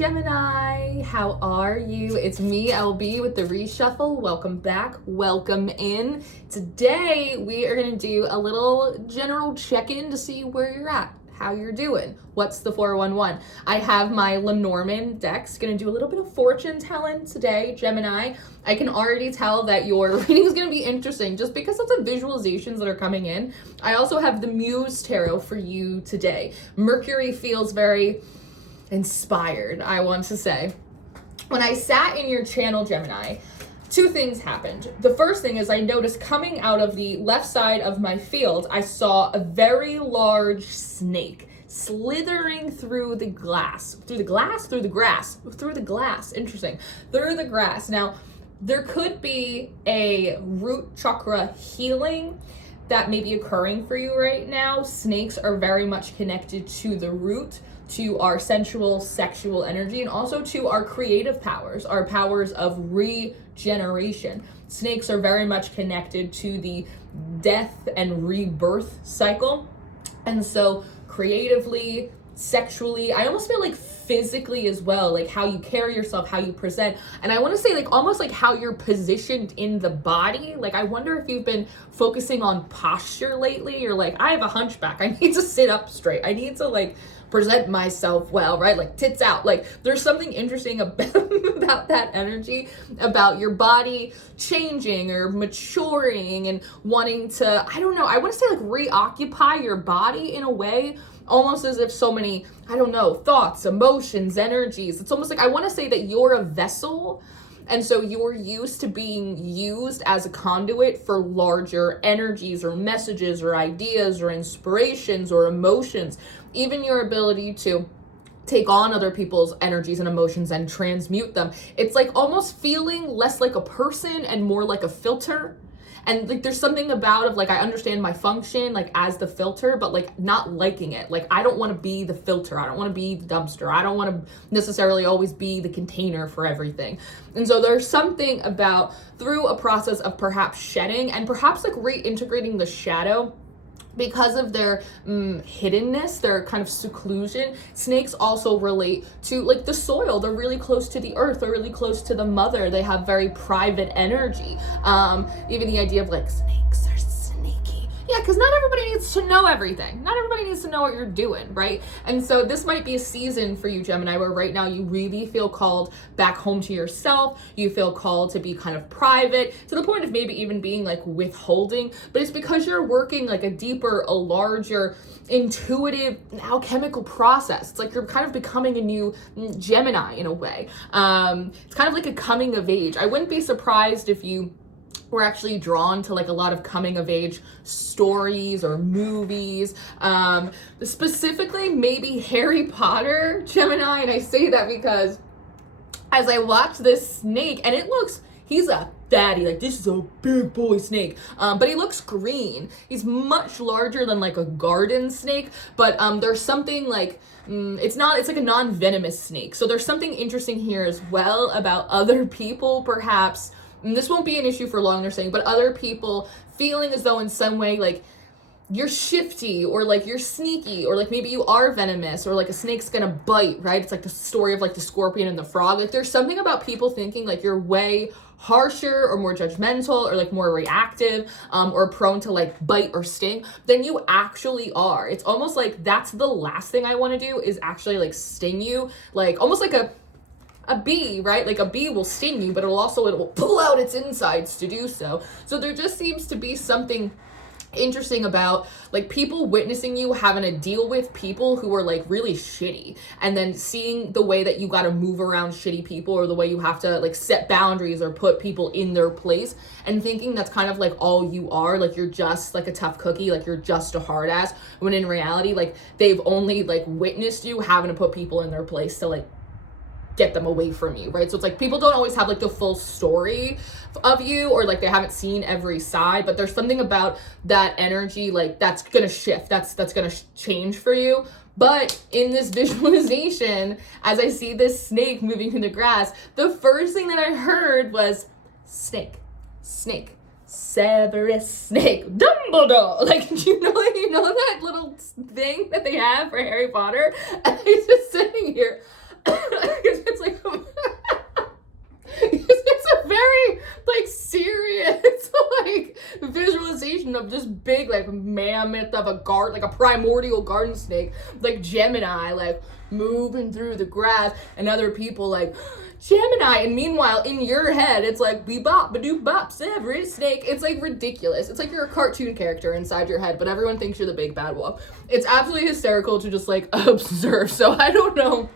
Gemini, how are you? It's me, LB, with the reshuffle. Welcome back, welcome in. Today, we are gonna do a little general check-in to see where you're at, how you're doing. What's the 411? I have my Lenormand decks, gonna do a little bit of fortune telling today, Gemini. I can already tell that your reading is gonna be interesting just because of the visualizations that are coming in. I also have the Muse Tarot for you today. Mercury feels very inspired, I want to say. When I sat in your channel, Gemini, two things happened. The first thing is I noticed coming out of the left side of my field, I saw a very large snake slithering through the grass. Now, there could be a root chakra healing that may be occurring for you right now. Snakes are very much connected to the root, to our sensual, sexual energy, and also to our creative powers, our powers of regeneration. Snakes are very much connected to the death and rebirth cycle. And so creatively, sexually, I almost feel like physically as well, like how you carry yourself, how you present. And I want to say like almost like how you're positioned in the body. Like I wonder if you've been focusing on posture lately. You're like, I have a hunchback, I need to sit up straight, I need to like present myself well, right? Like tits out. Like there's something interesting about that energy, about your body changing or maturing and wanting to, I don't know, I want to say like reoccupy your body in a way, almost as if so many, I don't know, thoughts, emotions, energies. It's almost like I want to say that you're a vessel. And so you're used to being used as a conduit for larger energies or messages or ideas or inspirations or emotions. Even your ability to take on other people's energies and emotions and transmute them. It's like almost feeling less like a person and more like a filter. And like there's something about of like I understand my function like as the filter, but like not liking it. Like I don't want to be the filter, I don't want to be the dumpster, I don't want to necessarily always be the container for everything. And so there's something about through a process of perhaps shedding and perhaps like reintegrating the shadow. Because of their hiddenness, their kind of seclusion, snakes also relate to like the soil. They're really close to the earth. They're really close to the mother. They have very private energy. Even the idea of like snakes are sneaky. Yeah, because not everybody needs to know everything. Not everybody needs to know what you're doing, right? And so this might be a season for you, Gemini, where right now you really feel called back home to yourself. You feel called to be kind of private to the point of maybe even being like withholding, but it's because you're working like a deeper, a larger, intuitive, alchemical process. It's like you're kind of becoming a new Gemini in a way. It's kind of like a coming of age. I wouldn't be surprised if you we're actually drawn to like a lot of coming of age stories or movies, specifically maybe Harry Potter, Gemini. And I say that because as I watch this snake and he's a fatty, like this is a big boy snake, but he looks green. He's much larger than like a garden snake, but there's something like it's like a non-venomous snake. So there's something interesting here as well about other people perhaps, and this won't be an issue for long, they're saying, but other people feeling as though in some way like you're shifty or like you're sneaky or like maybe you are venomous or like a snake's gonna bite, right? It's like the story of like the scorpion and the frog. Like there's something about people thinking like you're way harsher or more judgmental or like more reactive or prone to like bite or sting than you actually are. It's almost like that's the last thing I want to do is actually like sting you, like almost like a bee, right? Like a bee will sting you, but it will pull out its insides to do so. So there just seems to be something interesting about like people witnessing you having to deal with people who are like really shitty, and then seeing the way that you got to move around shitty people or the way you have to like set boundaries or put people in their place, and thinking that's kind of like all you are, like you're just like a tough cookie, like you're just a hard ass, when in reality like they've only like witnessed you having to put people in their place to like get them away from you, right? So it's like people don't always have like the full story of you, or like they haven't seen every side, but there's something about that energy like that's gonna shift, that's gonna change for you. But in this visualization, as I see this snake moving through the grass, the first thing that I heard was snake, Severus Snape, Dumbledore. Like, you know that little thing that they have for Harry Potter? And he's just sitting here. it's like it's a very like serious like visualization of this big like mammoth of a garden, like a primordial garden snake, like Gemini, like moving through the grass, and other people like Gemini, and meanwhile in your head it's like bebop badoo bop every snake. It's like ridiculous. It's like you're a cartoon character inside your head, but everyone thinks you're the big bad wolf. It's absolutely hysterical to just like observe. So I don't know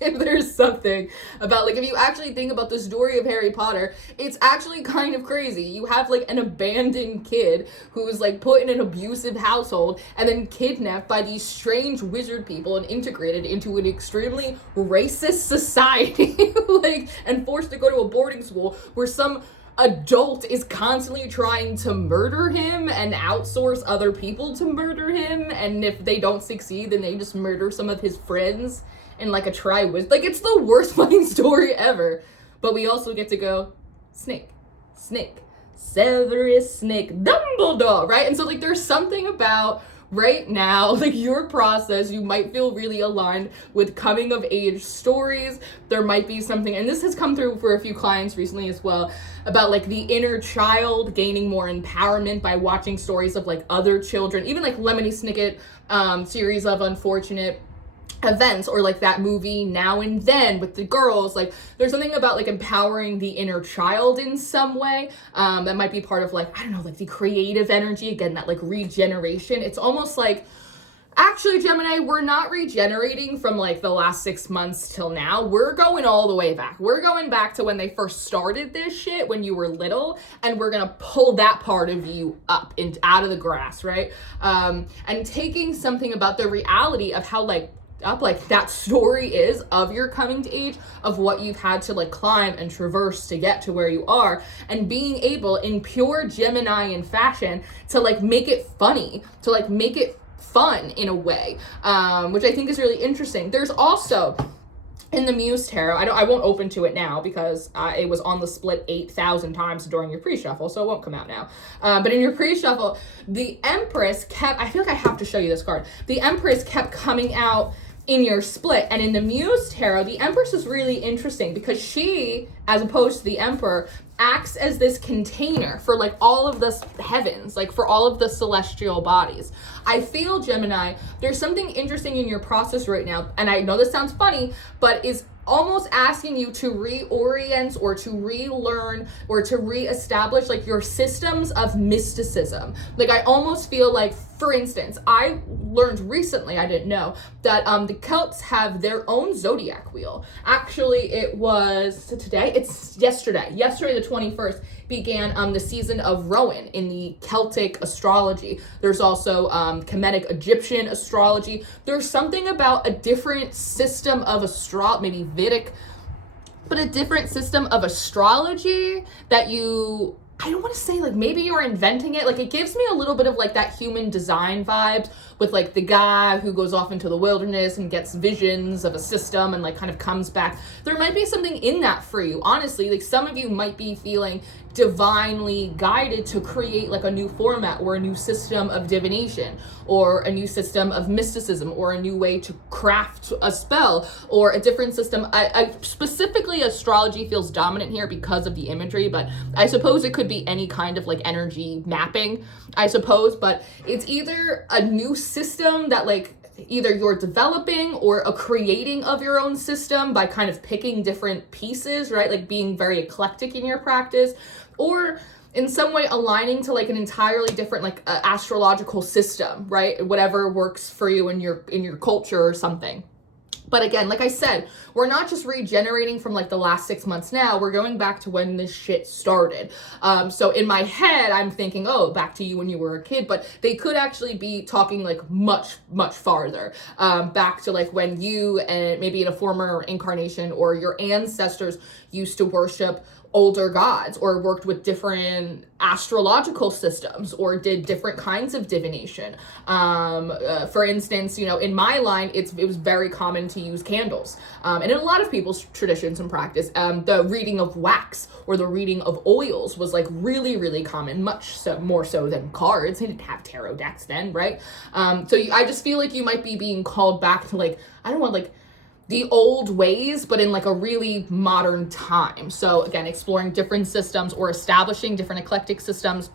if there's something about, like, if you actually think about the story of Harry Potter, it's actually kind of crazy. You have like an abandoned kid who is like put in an abusive household and then kidnapped by these strange wizard people and integrated into an extremely racist society, like, and forced to go to a boarding school where some adult is constantly trying to murder him and outsource other people to murder him, and if they don't succeed then they just murder some of his friends and like a tri-wizard. Like, it's the worst fucking story ever. But we also get to go Snake, Severus Snape, Dumbledore, right? And so like there's something about right now, like your process, you might feel really aligned with coming of age stories. There might be something, and this has come through for a few clients recently as well, about like the inner child gaining more empowerment by watching stories of like other children, even like Lemony Snicket series of Unfortunate Events, or like that movie Now and Then with the girls. Like there's something about like empowering the inner child in some way that might be part of like, I don't know, like the creative energy, again, that like regeneration. It's almost like, actually, Gemini, we're not regenerating from like the last 6 months till now. We're going all the way back. We're going back to when they first started this shit, when you were little, and we're gonna pull that part of you up and out of the grass, right? And taking something about the reality of how like that story is of your coming to age, of what you've had to like climb and traverse to get to where you are, and being able in pure Gemini fashion to like make it funny, to like make it fun in a way, which I think is really interesting. There's also in the Muse Tarot, I won't open to it now because it was on the split 8,000 times during your pre-shuffle, so it won't come out now. But in your pre-shuffle, the Empress kept, I feel like I have to show you this card. The Empress kept coming out in your split, and in the Muse Tarot, the Empress is really interesting because she, as opposed to the Emperor, acts as this container for like all of the heavens, like for all of the celestial bodies. I feel, Gemini, there's something interesting in your process right now, and I know this sounds funny, but is almost asking you to reorient or to relearn or to reestablish like your systems of mysticism. Like I almost feel like, for instance, I learned recently, I didn't know, that the Celts have their own zodiac wheel. Actually, it was today, it's yesterday the 21st began the season of Rowan in the Celtic astrology. There's also Kemetic Egyptian astrology. There's something about a different system of maybe Vedic, but a different system of astrology that you, I don't want to say like maybe you're inventing it. Like it gives me a little bit of like that human design vibes with like the guy who goes off into the wilderness and gets visions of a system and like kind of comes back. There might be something in that for you. Honestly, like some of you might be feeling divinely guided to create like a new format or a new system of divination or a new system of mysticism or a new way to craft a spell or a different system. I specifically, astrology feels dominant here because of the imagery, but I suppose it could be any kind of like energy mapping, I suppose, but it's either a new system that like either you're developing or a creating of your own system by kind of picking different pieces, right? Like being very eclectic in your practice, or in some way aligning to like an entirely different like astrological system, right? Whatever works for you in your culture or something. But again, like I said, we're not just regenerating from like the last 6 months now, we're going back to when this shit started. So in my head, I'm thinking, oh, back to you when you were a kid, but they could actually be talking like much, much farther, back to like when you and maybe in a former incarnation or your ancestors used to worship older gods or worked with different astrological systems or did different kinds of divination. For instance, you know, in my line, it was very common to use candles. And in a lot of people's traditions and practice, the reading of wax or the reading of oils was like really, really common, much so, more so than cards. They didn't have tarot decks then, right? I just feel like you might be being called back to like, I don't want like the old ways, but in like a really modern time. So again, exploring different systems or establishing different eclectic systems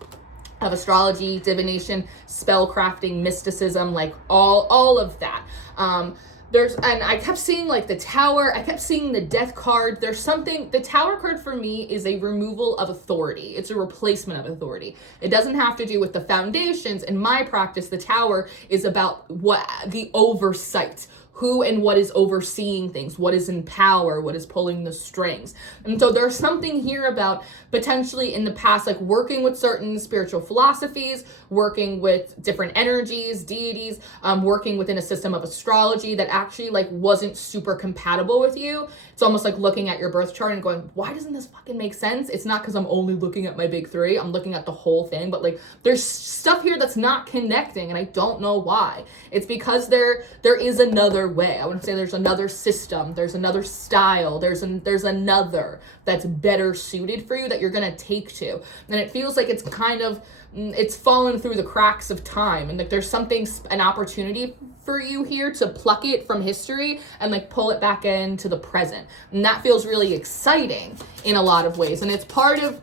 of astrology, divination, spellcrafting, mysticism, like all of that. And I kept seeing like the Tower, I kept seeing the Death card. There's something, the Tower card for me is a removal of authority. It's a replacement of authority. It doesn't have to do with the foundations. In my practice, the Tower is about what the oversight, who and what is overseeing things, what is in power, what is pulling the strings. And so there's something here about potentially in the past, like working with certain spiritual philosophies, working with different energies, deities, working within a system of astrology that actually like wasn't super compatible with you. It's almost like looking at your birth chart and going, why doesn't this fucking make sense? It's not because I'm only looking at my big three. I'm looking at the whole thing, but like there's stuff here that's not connecting and I don't know why. It's because there is another way. I wouldn't say there's another system, there's another style, there's another that's better suited for you that you're gonna take to. And it feels like it's kind of, it's fallen through the cracks of time, and like there's something, an opportunity for you here to pluck it from history and like pull it back into the present. And that feels really exciting in a lot of ways. And it's part of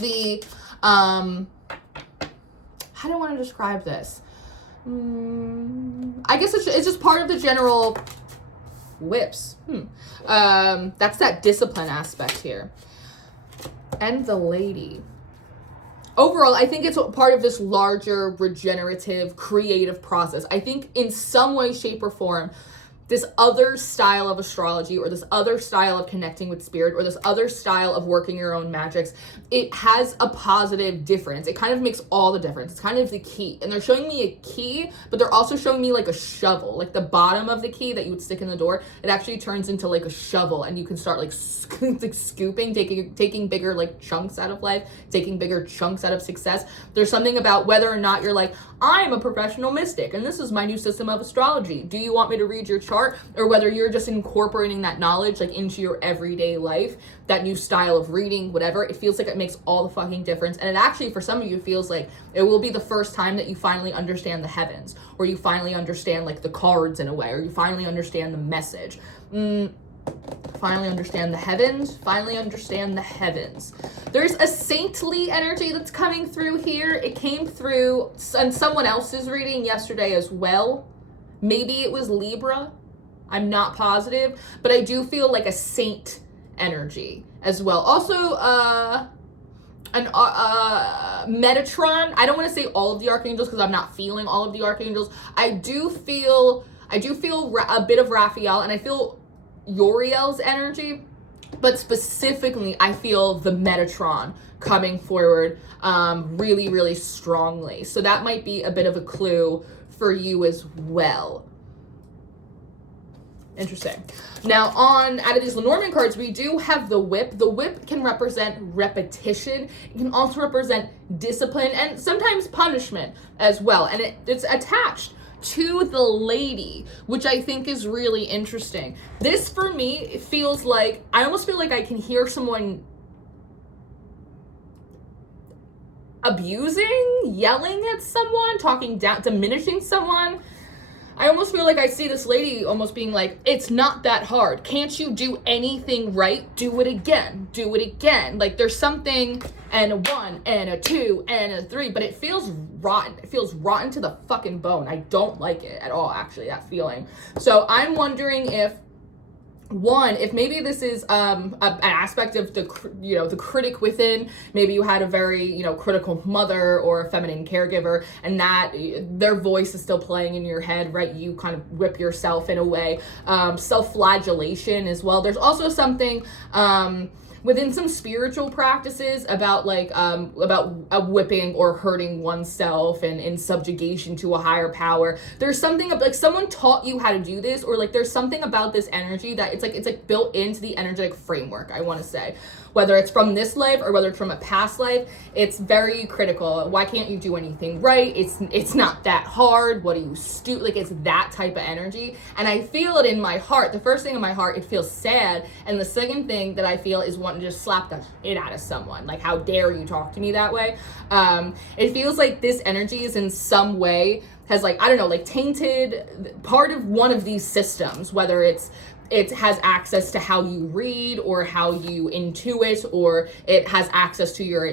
the, how do I want to describe this? I guess it's just part of the general whips. That's that discipline aspect here. And the lady. Overall, I think it's part of this larger regenerative creative process. I think in some way, shape, or form, this other style of astrology or this other style of connecting with spirit or this other style of working your own magics, it has a positive difference. It kind of makes all the difference. It's kind of the key. And they're showing me a key, but they're also showing me like a shovel, like the bottom of the key that you would stick in the door. It actually turns into like a shovel and you can start like scooping, taking bigger like chunks out of life, taking bigger chunks out of success. There's something about whether or not you're like, I'm a professional mystic and this is my new system of astrology. Do you want me to read your chart? Or whether you're just incorporating that knowledge like into your everyday life, that new style of reading, whatever, it feels like it makes all the fucking difference. And it actually, for some of you, feels like it will be the first time that you finally understand the heavens, or you finally understand like the cards in a way, or you finally understand the message. Finally understand the heavens. Finally understand the heavens. There's a saintly energy that's coming through here. It came through on someone else's reading yesterday as well. Maybe it was Libra. I'm not positive, but I do feel like a saint energy as well. Also, Metatron. I don't want to say all of the archangels because I'm not feeling all of the archangels. I do feel a bit of Raphael, and I feel Uriel's energy, but specifically I feel the Metatron coming forward really, really strongly. So that might be a bit of a clue for you as well. Interesting. Now, out of these Lenormand cards, we do have the whip. The whip can represent repetition. It can also represent discipline and sometimes punishment as well. And it's attached to the lady, which I think is really interesting. This, for me, it feels like, I almost feel like I can hear someone abusing, yelling at someone, talking down, diminishing someone. I almost feel like I see this lady almost being like, it's not that hard. Can't you do anything right? Do it again. Do it again. Like there's something, and a 1 and a 2 and a 3, but it feels rotten. It feels rotten to the fucking bone. I don't like it at all, actually, that feeling. So I'm wondering if maybe this is an aspect of the critic within. Maybe you had a very critical mother or a feminine caregiver, and that their voice is still playing in your head, right? You kind of whip yourself in a way. Self-flagellation as well. There's also something within some spiritual practices about a whipping or hurting oneself and in subjugation to a higher power. There's something like someone taught you how to do this, or like there's something about this energy that it's like built into the energetic framework, I want to say. Whether it's from this life or whether it's from a past life, it's very critical. Why can't you do anything right? It's not that hard. What are you like it's that type of energy. And I feel it in my heart. The first thing in my heart, it feels sad. And the second thing that I feel is wanting to just slap the shit out of someone. Like, how dare you talk to me that way? It feels like this energy is in some way has tainted part of one of these systems, whether it's it has access to how you read or how you intuit, or it has access to your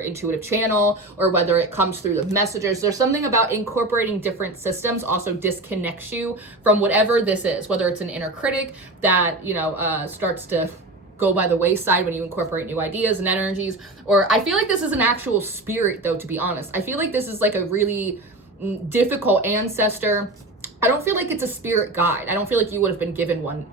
intuitive channel, or whether it comes through the messages. There's something about incorporating different systems also disconnects you from whatever this is, whether it's an inner critic that starts to go by the wayside when you incorporate new ideas and energies. Or I feel like this is an actual spirit, though, to be honest. I feel like this is like a really difficult ancestor. I don't feel like it's a spirit guide. I don't feel like you would have been given one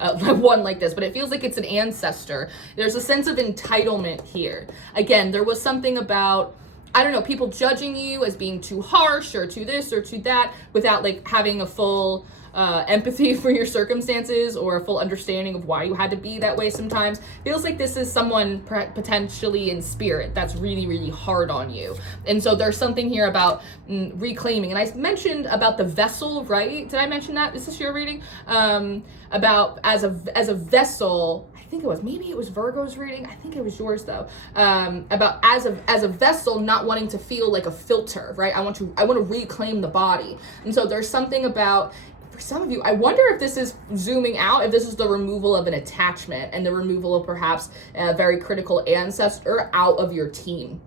like this, but it feels like it's an ancestor. There's a sense of entitlement here. Again, there was something about, I don't know, people judging you as being too harsh or too this or too that without like having a full empathy for your circumstances or a full understanding of why you had to be that way sometimes. Feels like this is someone potentially in spirit that's really, really hard on you. And so there's something here about reclaiming. And I mentioned about the vessel, right? Did I mention that? Is this your reading? About as a vessel, I think maybe it was Virgo's reading. I think it was yours though. About as a vessel, not wanting to feel like a filter, right? I want to reclaim the body. And so there's something about, for some of you, I wonder if this is zooming out, if this is the removal of an attachment and the removal of perhaps a very critical ancestor out of your team.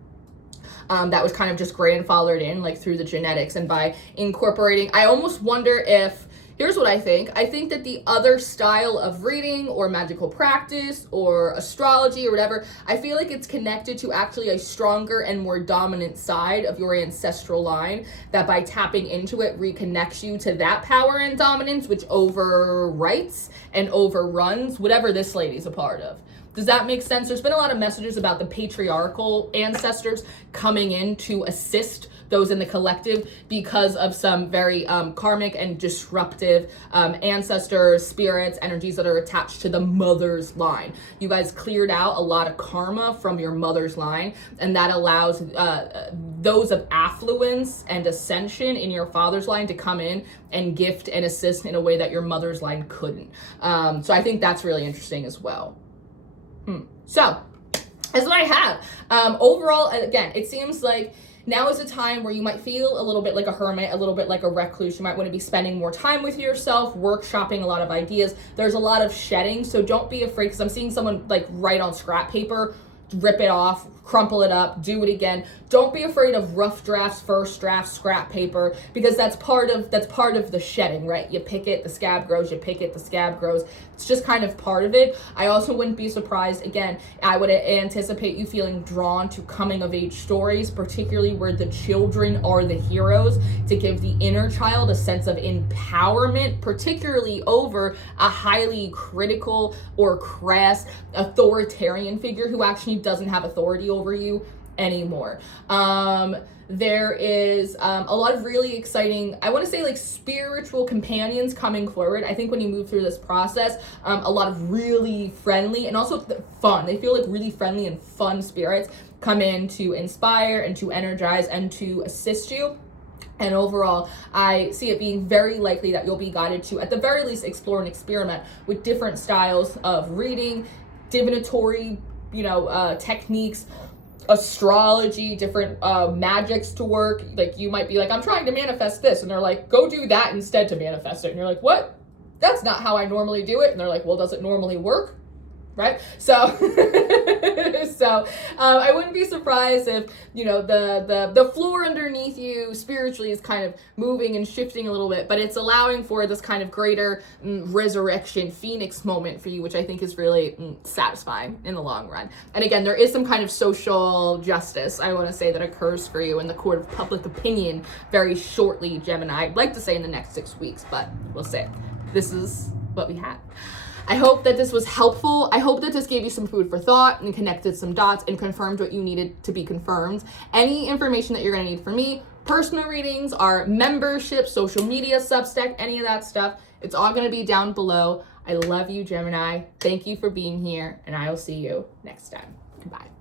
That was kind of just grandfathered in like through the genetics, and by incorporating, I almost wonder if, here's what I think that the other style of reading or magical practice or astrology or whatever, I feel like it's connected to actually a stronger and more dominant side of your ancestral line, that by tapping into it reconnects you to that power and dominance, which overwrites and overruns whatever this lady's a part of. Does that make sense? There's been a lot of messages about the patriarchal ancestors coming in to assist those in the collective because of some very karmic and disruptive ancestors, spirits, energies that are attached to the mother's line. You guys cleared out a lot of karma from your mother's line, and that allows those of affluence and ascension in your father's line to come in and gift and assist in a way that your mother's line couldn't. So I think that's really interesting as well. So that's what I have. Overall, again, it seems like now is a time where you might feel a little bit like a hermit, a little bit like a recluse. You might want to be spending more time with yourself, workshopping a lot of ideas. There's a lot of shedding, so don't be afraid, because I'm seeing someone like write on scrap paper, rip it off, crumple it up, do it again. Don't be afraid of rough drafts, first drafts, scrap paper, because that's part of the shedding, right? You pick it, the scab grows, you pick it, the scab grows. It's just kind of part of it. I also wouldn't be surprised, again, I would anticipate you feeling drawn to coming of age stories, particularly where the children are the heroes, to give the inner child a sense of empowerment, particularly over a highly critical or crass authoritarian figure who actually doesn't have authority over you anymore. There is a lot of really exciting, I want to say like spiritual companions coming forward. I think when you move through this process, a lot of really friendly and also fun, they feel like really friendly and fun spirits come in to inspire and to energize and to assist you. And overall, I see it being very likely that you'll be guided to, at the very least, explore and experiment with different styles of reading, divinatory, techniques, astrology, different magics to work. Like you might be like, I'm trying to manifest this, and they're like, go do that instead to manifest it, and you're like, what? That's not how I normally do it. And they're like, well, does it normally work? Right? So I wouldn't be surprised if the floor underneath you spiritually is kind of moving and shifting a little bit, but it's allowing for this kind of greater resurrection phoenix moment for you, which I think is really satisfying in the long run. And again, there is some kind of social justice, I want to say, that occurs for you in the court of public opinion very shortly, Gemini. I'd like to say in the next 6 weeks, but we'll see. This is what we had. I hope that this was helpful. I hope that this gave you some food for thought and connected some dots and confirmed what you needed to be confirmed. Any information that you're going to need from me, personal readings, our membership, social media, Substack, any of that stuff, it's all going to be down below. I love you, Gemini. Thank you for being here, and I will see you next time. Bye.